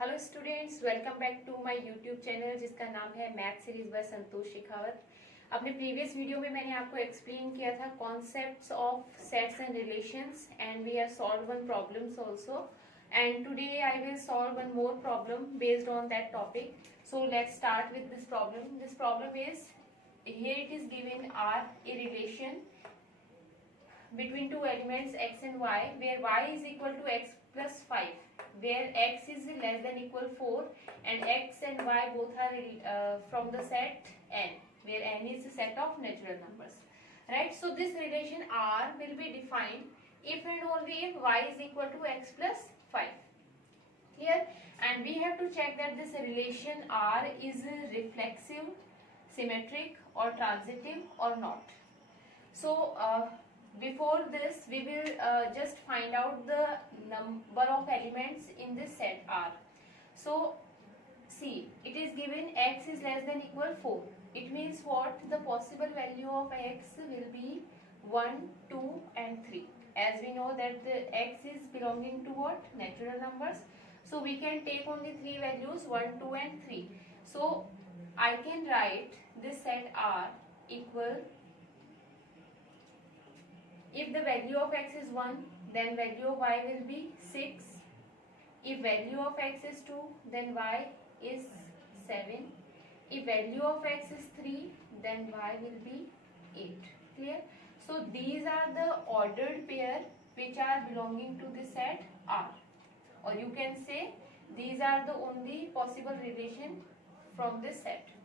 Hello students, welcome back to my YouTube channel जिसका नाम है math series by Santosh Shekhawat. अपने प्रीवियस वीडियो में मैंने आपको एक्सप्लेन किया था concepts of sets and relations and we have solved one problems also and today I will solve one more problem based on that topic. So let's start with this problem. This problem is here it is given R a relation between two elements x and y where y is equal to x plus 5, where x is less than equal 4 and x and y both are from the set n, where n is a set of natural numbers, right? So this relation R will be defined if and only if y is equal to x plus 5. Clear? And we have to check that this relation R is reflexive, symmetric or transitive or not. So before this we will just find out the number of elements in this set R. So see, it is given x is less than equal 4. It means what? The possible value of x will be 1, 2 and 3. As we know that the x is belonging to what? Natural numbers. So we can take only three values, 1, 2 and 3. So I can write this set R equal, if the value of x is 1, then value of y will be 6. If value of x is 2, then y is 7. If value of x is 3, then y will be 8. Clear? So these are the ordered pair which are belonging to the set R, or you can say these are the only possible relation from this set.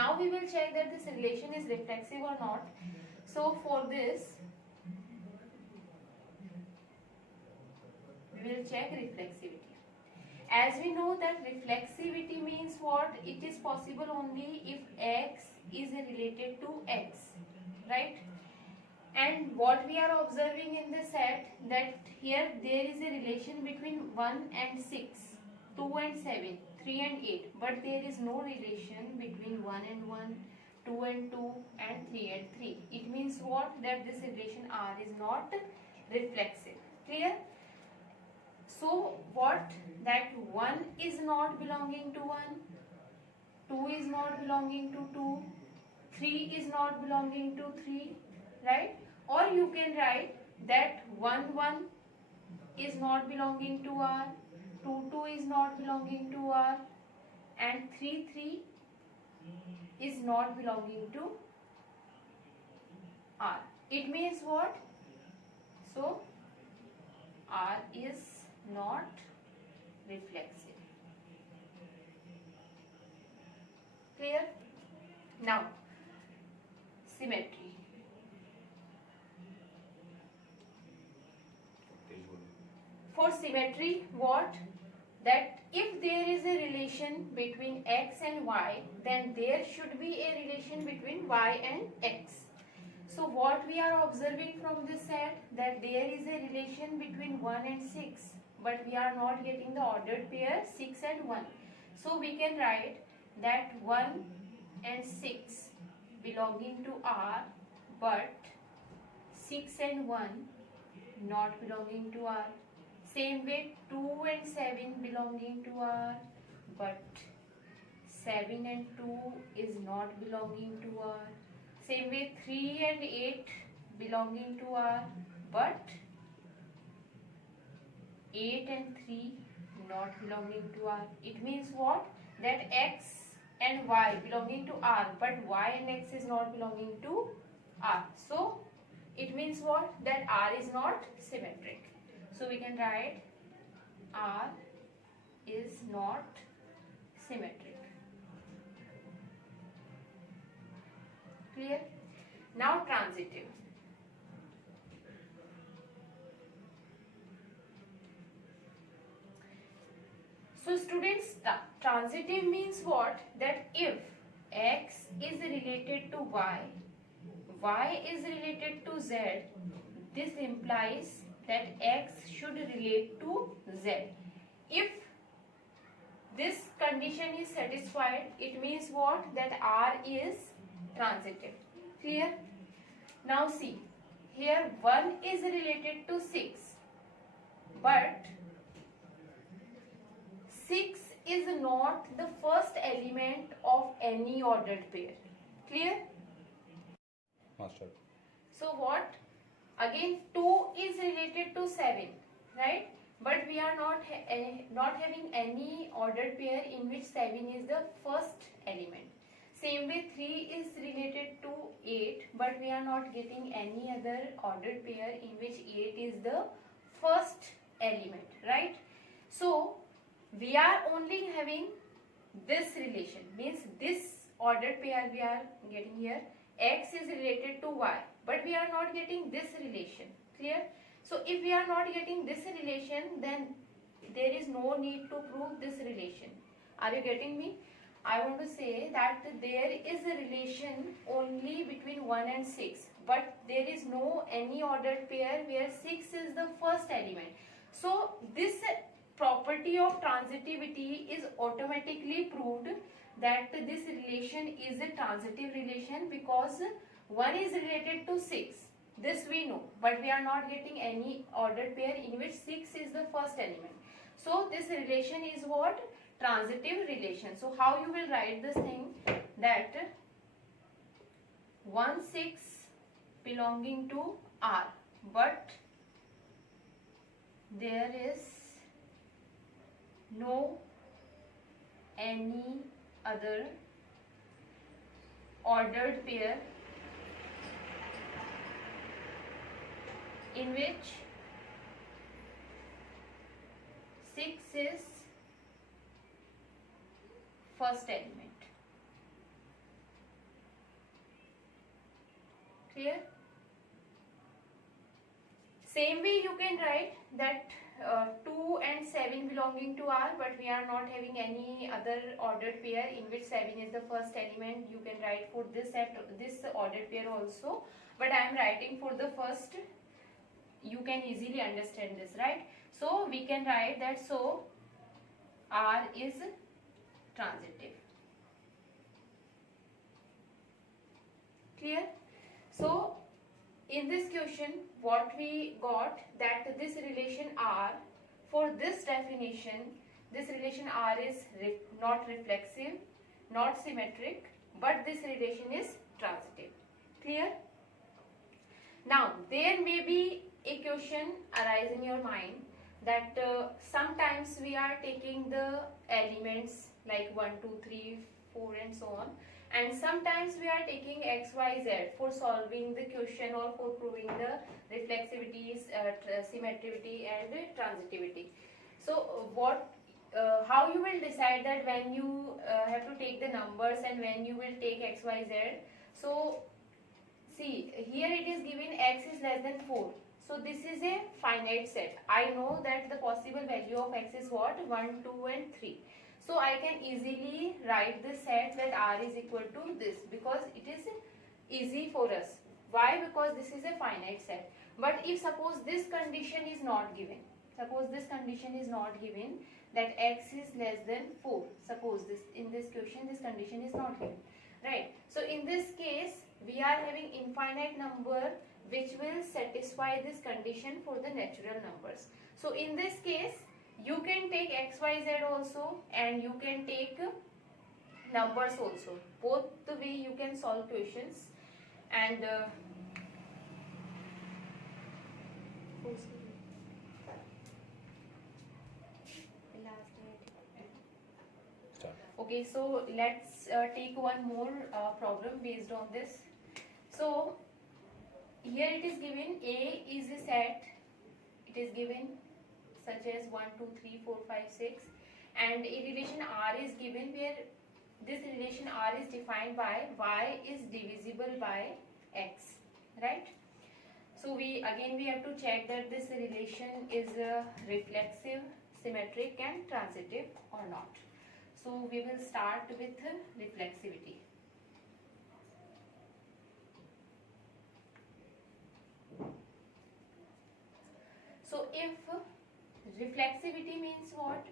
Now we will check that this relation is reflexive or not. So for this we will check reflexivity. As we know that reflexivity means what? It is possible only if x is related to x, right? And what we are observing in the set, that here there is a relation between 1 and 6, 2 and 7, 3 and 8, but there is no relation between 1 and 1, 2 and 2 and 3 and 3. It means what? That this relation R is not reflexive. Clear? So what? That 1 is not belonging to 1, 2 is not belonging to 2, 3 is not belonging to 3, right? Or you can write that 1, 1 is not belonging to R, 2, 2 is not belonging to R, and 3, 3 is not belonging to R. It means what? So R is not reflexive. Clear? Now symmetry. For symmetry, what? That if there is a relation between x and y, then there should be a relation between y and x. So what we are observing from this set, that there is a relation between 1 and 6, but we are not getting the ordered pair 6 and 1. So we can write that 1 and 6 belonging to R, but 6 and 1 not belonging to R. Same way 2 and 7 belonging to R, but 7 and 2 is not belonging to R. Same way 3 and 8 belonging to R, but 8 and 3 not belonging to R. It means what? That x and y belonging to R, but y and x is not belonging to R. So it means what? That R is not symmetric. So we can write R is not symmetric. Clear? Now transitive. So students, transitive means what? That if x is related to y, y is related to z, this implies that x should relate to z. If this condition is satisfied, it means what? That R is transitive. Clear? Now see, here 1 is related to 6, but 6 is not the first element of any ordered pair. Clear? Master. So what? Again 2 is related to 7, right? But we are not having any ordered pair in which 7 is the first element. Same way 3 is related to 8, but we are not getting any other ordered pair in which 8 is the first element, right? So we are only having this relation, means this ordered pair we are getting here. X is related to Y, but we are not getting this relation. Clear? So if we are not getting this relation, then there is no need to prove this relation. Are you getting me? I want to say that there is a relation only between 1 and 6, but there is no any ordered pair where 6 is the first element. So this property of transitivity is automatically proved that this relation is a transitive relation, because 1 is related to 6. This we know, but we are not getting any ordered pair in which 6 is the first element. So this relation is what? Transitive relation. So how you will write this thing? That 1 6 belonging to R, but there is no any other ordered pair in which 6 is first element. Clear? Same way you can write that 2 and 7 belonging to R, but we are not having any other ordered pair in which 7 is the first element. You can write for this set, this ordered pair also, but I am writing for the first. You can easily understand this, right? So we can write that, so R is transitive. Clear? So in this question what we got, that this relation R, for this definition, this relation R is not reflexive, not symmetric, but this relation is transitive. Clear? Now there may be a question arise in your mind that sometimes we are taking the elements like 1 2 3 4 and so on, and sometimes we are taking x y z for solving the question or for proving the reflexivity, symmetricity and transitivity. So how you will decide that when you have to take the numbers and when you will take x y z? So see, here it is given x is less than 4. So this is a finite set. I know that the possible value of x is what? 1, 2 and 3. So I can easily write this set that R is equal to this, because it is easy for us. Why? Because this is a finite set. But if suppose this condition is not given, suppose this condition is not given, that x is less than 4. Suppose this, in this question this condition is not given, right? So in this case we are having infinite number which will satisfy this condition for the natural numbers. So in this case you can take x, y, z also, and you can take numbers also. Both the way you can solve questions. And okay, so let's take one more problem based on this. So here it is given A is a set, it is given such as 1, 2, 3, 4, 5, 6, and a relation R is given where this relation R is defined by y is divisible by x, right? So we have to check that this relation is reflexive, symmetric and transitive or not. So we will start with reflexivity. So if reflexivity means what?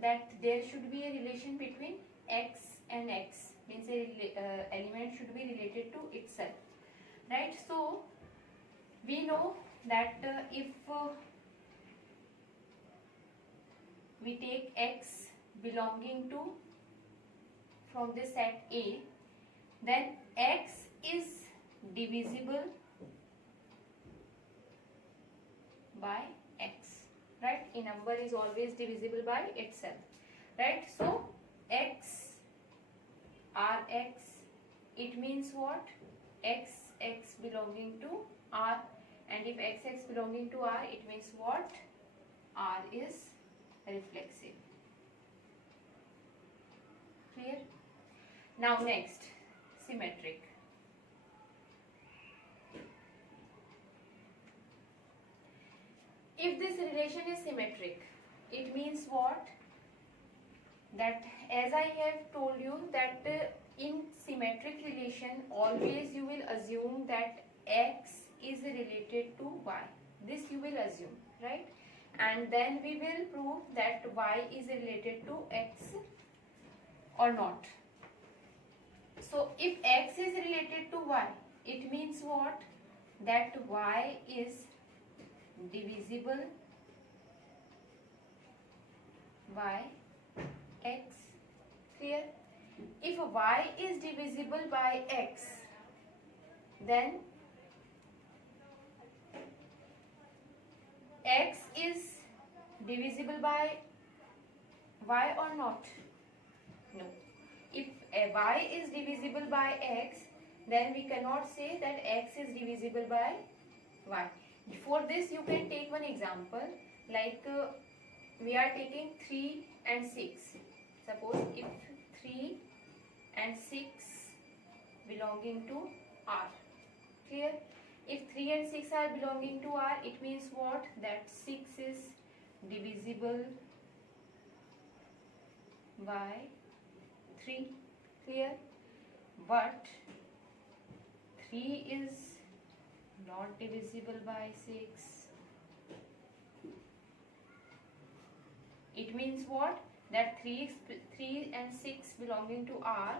That there should be a relation between x and x, means a element should be related to itself, right? So we know that if we take x belonging to from this set A, then X is divisible by X, right? A number is always divisible by itself, right? So X Rx, it means what? X belonging to R, and if X belonging to R, it means what? R is reflexive. Clear? Now next, symmetric. If this relation is symmetric, it means what? That as I have told you that in symmetric relation always you will assume that X is related to Y. This you will assume, right? And then we will prove that Y is related to X or not. So if X is related to Y, it means what? That Y is divisible by X. Clear? If Y is divisible by X, then X is divisible by Y or not? No. If Y is divisible by X, then we cannot say that X is divisible by Y. For this you can take one example, like we are taking 3 and 6. Suppose if 3 and 6 belonging to R. Clear? If 3 and 6 are belonging to R, it means what? That 6 is divisible by 3. Clear? But 3 is not divisible by 6. It means what? That 3 and 6 belonging to R,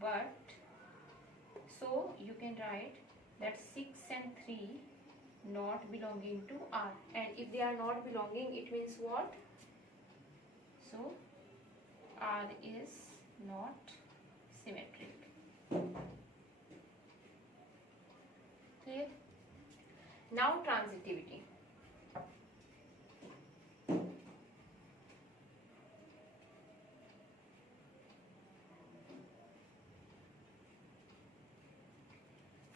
but so you can write that 6 and 3 not belonging to R, and if they are not belonging, it means what? So R is not symmetric. Clear? Now transitivity.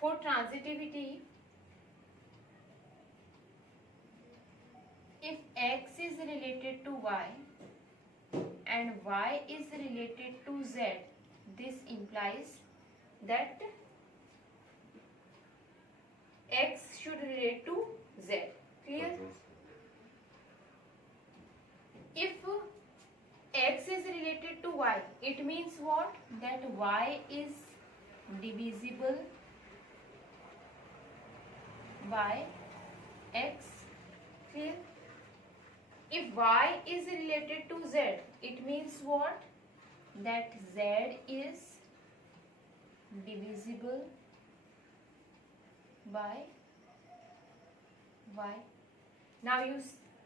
For transitivity, if X is related to Y and Y is related to Z, this implies that X should relate to Z. Clear? If X is related to Y, it means what? That Y is divisible by X. Clear? If Y is related to Z, it means what? That Z is divisible by Y. Now you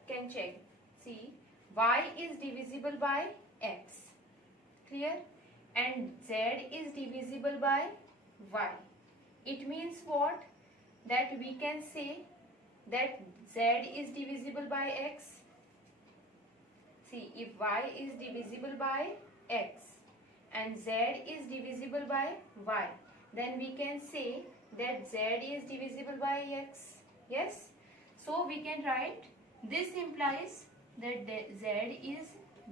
can check. See, Y is divisible by X. Clear? And Z is divisible by Y. It means what? That we can say that Z is divisible by X. See, if Y is divisible by X and Z is divisible by Y, then we can say that Z is divisible by X. Yes? So we can write, this implies that Z is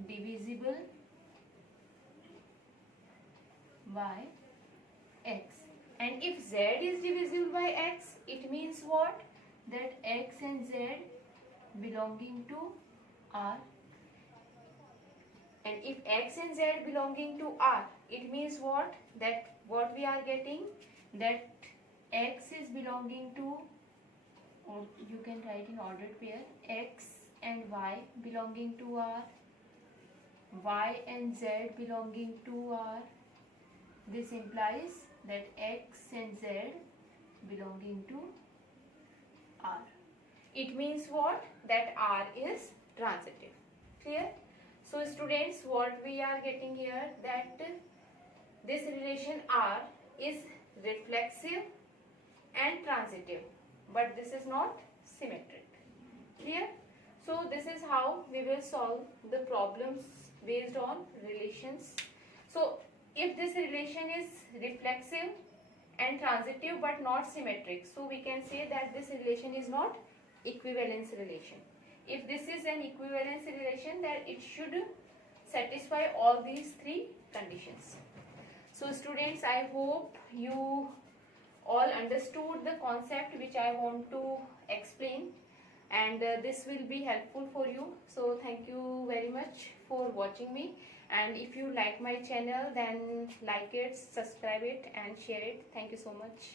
divisible by X. And if Z is divisible by X, it means what? That X and Z belonging to R. And if X and Z belonging to R, it means what? That what we are getting? That X is belonging to, or you can write in ordered pair, X and Y belonging to R, Y and Z belonging to R. This implies that X and Z belonging to R. It means what? That R is transitive. Clear? So students, what we are getting here, that this relation R is reflexive and transitive, but this is not symmetric. Clear? So this is how we will solve the problems based on relations. So if this relation is reflexive and transitive but not symmetric, so we can say that this relation is not equivalence relation. If this is an equivalence relation, then it should satisfy all these three conditions. So students, I hope you all understood the concept which I want to explain, and this will be helpful for you. So thank you very much for watching me, and if you like my channel, then like it, subscribe it and share it. Thank you so much.